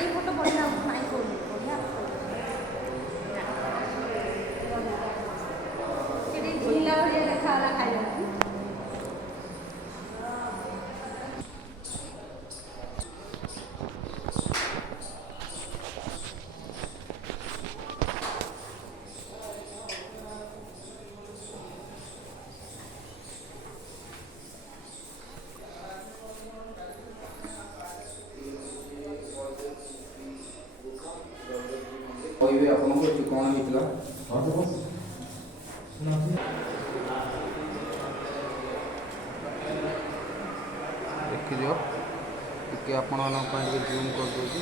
ମାଇଁ ଫଟୋ ବଢ଼ିଆ ମାଇଁ କହୁନି ବଢ଼ିଆ ସେଠି ଝିଲା ଭଳିଆ ଦେଖାଗଲା ଖାଇବାକୁ। କହିବେ ଆପଣଙ୍କୁ ଏଠି କ'ଣ ହେଇଥିଲା? ଦେଖିଦିଅ ଟିକେ ଆପଣମାନଙ୍କ ପାଇଁ ଟିକେ ଜୁମ୍ କରିଦେଉଛି।